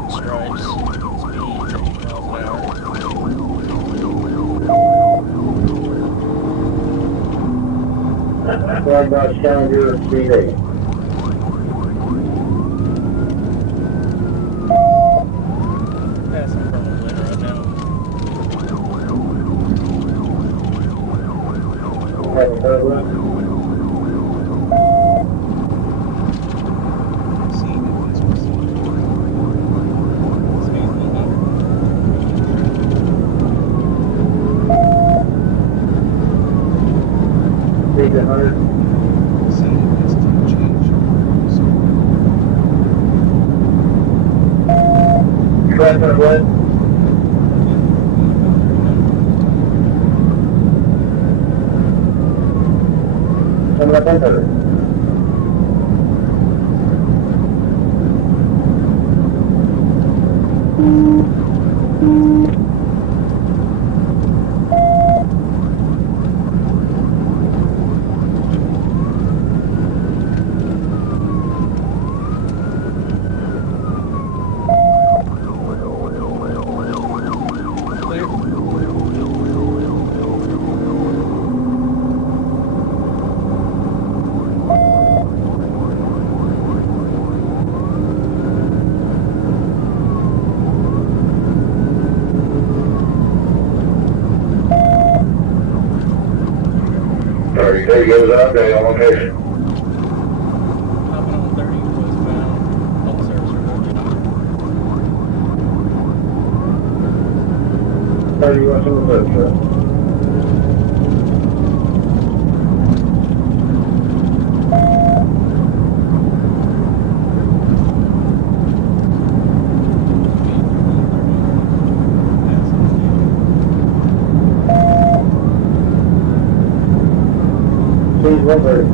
flashing stripes. Speed 50 miles an hour. Flag Dodge Challenger, speed 8. Passing from a lane right now. Have a third one. Speed 100. Traffic what? Coming up 100. There goes up, day on location. Hopping on 30 westbound. All service approaching. 30 west on the third truck. Please, 130.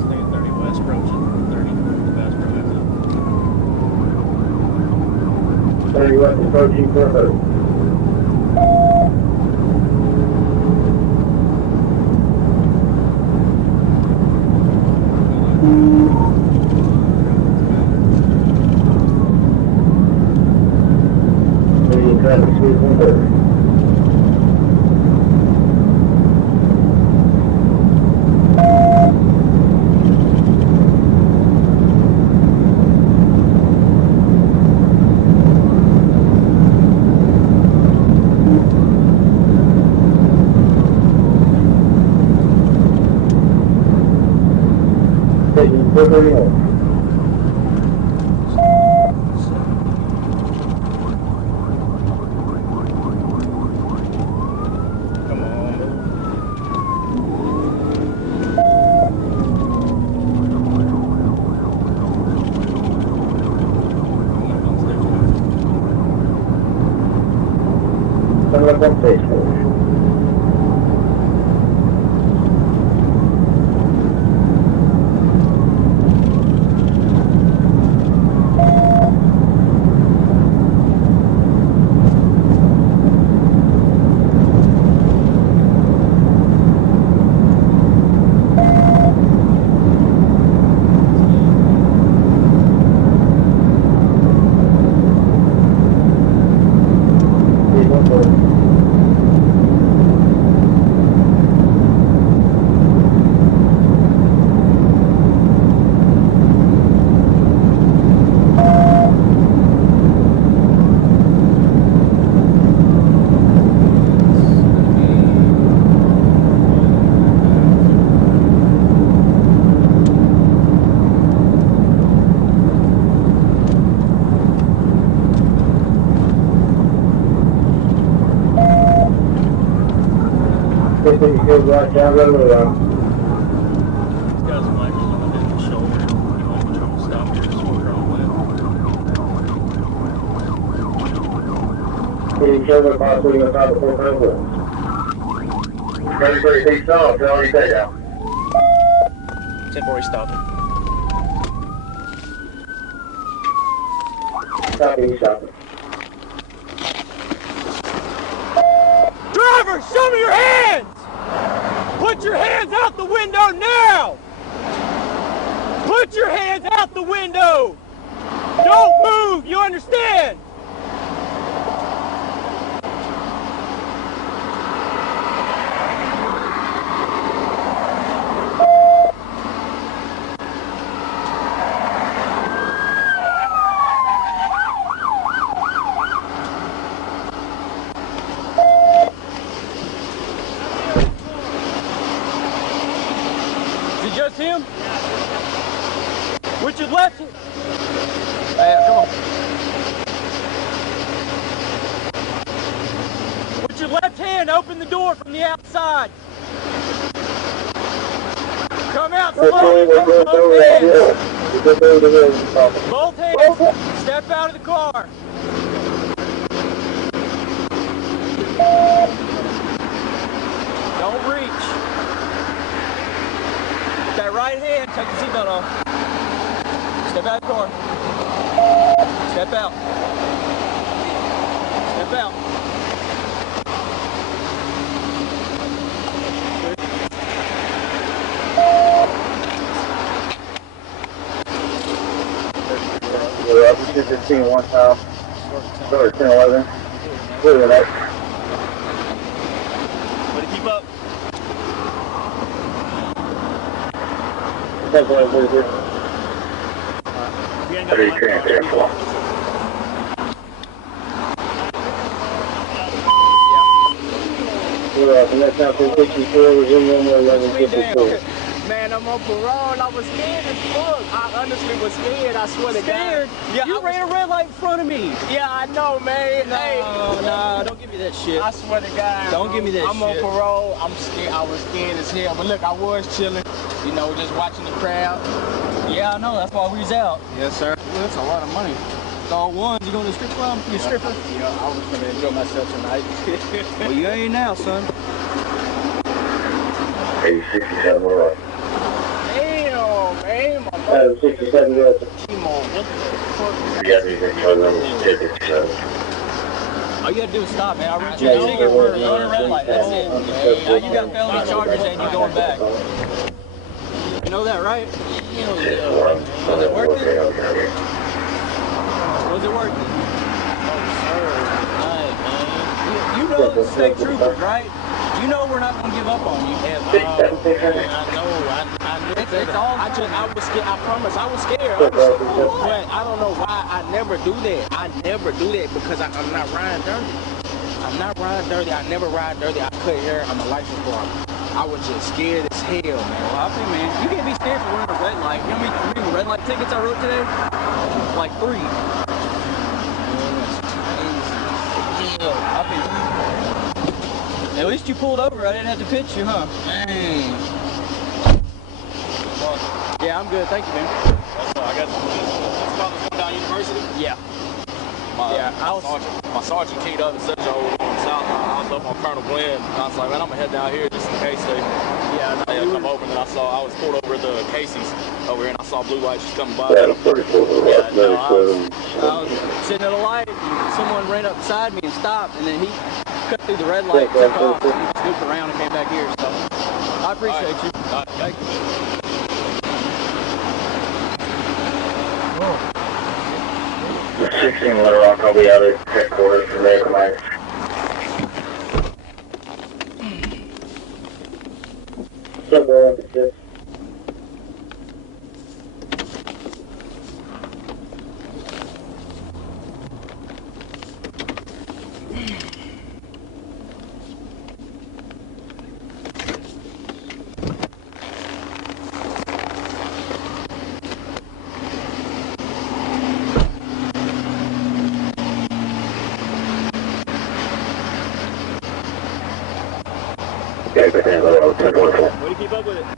Stay at 30 west, approaching 30 fast exit. 30 west approaching 430. Medium traffic speed 130. Taking 431. Come on. Coming up on Facebook. Speed 130. Just think you feel right down the road. These guys might be on the shoulder. You might be trying to stop here. That's what we're on with. Speeding shoulder possibly inside the 431. 33 feet south, tell you take out. Temporary stopping. Copy, shop. Driver, show me your hands! Put your hands out the window now! Put your hands out the window! Don't move, you understand? Just him? With your left hand. Come on. With your left hand, open the door from the outside. Come out slowly with both hands. Both hands. Step out of the car. Don't reach. That right hand, take the seatbelt off. Step out of the car. Step out. Step out. We're up to 15 one time. Sorry, 10, 11. Clear that. Way to keep up. That's what I'm going to do. We ain't got the We're up, and that's now 264. We're in 1154. Man, I'm on parole. I was scared as fuck. I honestly was scared. I swear to God. Scared? Yeah, you ran a red light in front of me. Yeah, I know, man. No, don't give me that shit. I swear to God. Don't give me that shit. I'm on parole. I'm scared. I was scared as hell. But look, I was chilling. You know, just watching the crowd. Yeah, I know. That's why we was out. Yes, sir. Well, that's a lot of money. It's all ones. You going to the strip club? You a stripper? Yeah, I was going to enjoy myself tonight. Well, you ain't now, son. 867, we're up. Damn, man. Adam 67, we're up. Yeah, all you gotta do is stop, man. I'll reach you a ticket for a red light. That's it. Now you got felony charges and you're going back. You know that, right? Was it worth it? Was it worth it? You know it's state troopers, right? You know we're not gonna give up on you. I know. It's all. I was scared. I promise. I was scared. But I don't know why. I never do that. I never do that because I'm not riding dirty. I'm not riding dirty. I never ride dirty. I cut hair. I'm a license plate. I was just scared as hell, man. Well, I think, man, you can't be scared for running a red light. You know how many red light tickets I wrote today? Like 3. I think. At least you pulled over. I didn't have to pitch you, huh? Dang. Yeah, I'm good. Thank you, man. I got this down University. Yeah. My sergeant keyed up and said, "Joe, on south." I was up on Colonel Glenn. I was like, "Man, I'm gonna head down here just in case they come over." And then I was pulled over at the Casey's over here, and I saw blue lights just coming by. Adam 34, we're up. I was sitting at a light, and someone ran up beside me and stopped, and then he cut through the red light, took off, and he snooped around and came back here. So I appreciate you. All right. Thank you. 16 Little Rock, I'll be out at headquarters for there tonight. So, bro, Way to keep up with it. I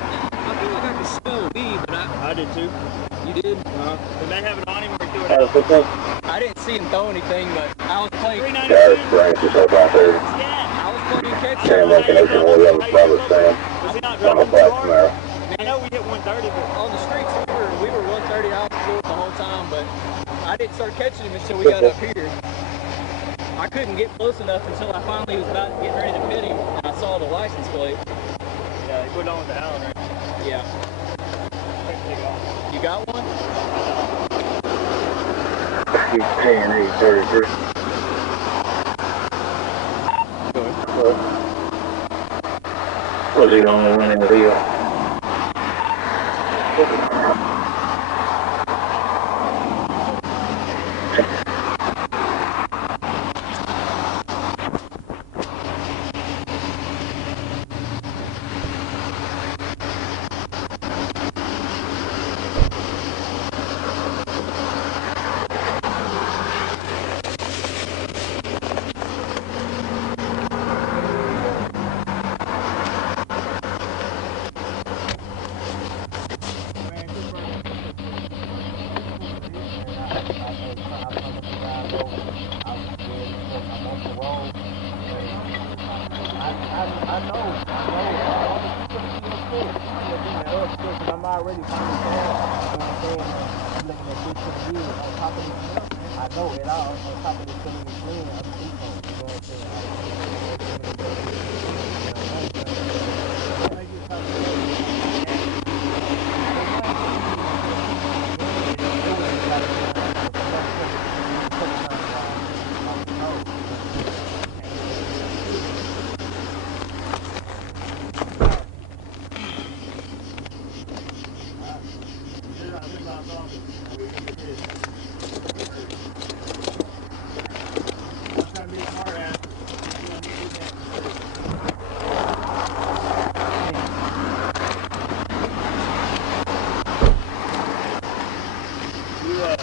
feel like I could smell weed, but I did too. You did? Did they have it on him or he threw it out? I didn't see him throw anything, but I was playing. 392. I was playing catch. Was he not driving too hard? I know we hit 130, but On the streets, we were 130 out the whole time, but I I didn't start catching him until we got up here. I couldn't get close enough until I finally was about getting ready to pit him, and I saw the license plate. Yeah, he put on with the Allen, right? Yeah. You got one? He's 10-8-33. Was he the only one in the deal? I'm already finding out. You know what I'm saying? I'm looking at this shit here on top of this. I know it all on top of this thing is clean. I'm thinking, you know what I'm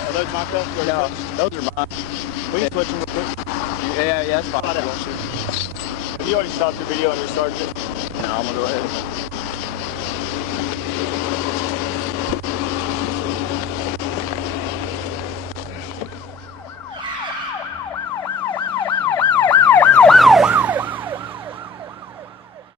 Are those my cups? No, those are mine. We can switch them real quick. Yeah, that's fine. You already stopped your video and restarted it. No, I'm gonna go ahead.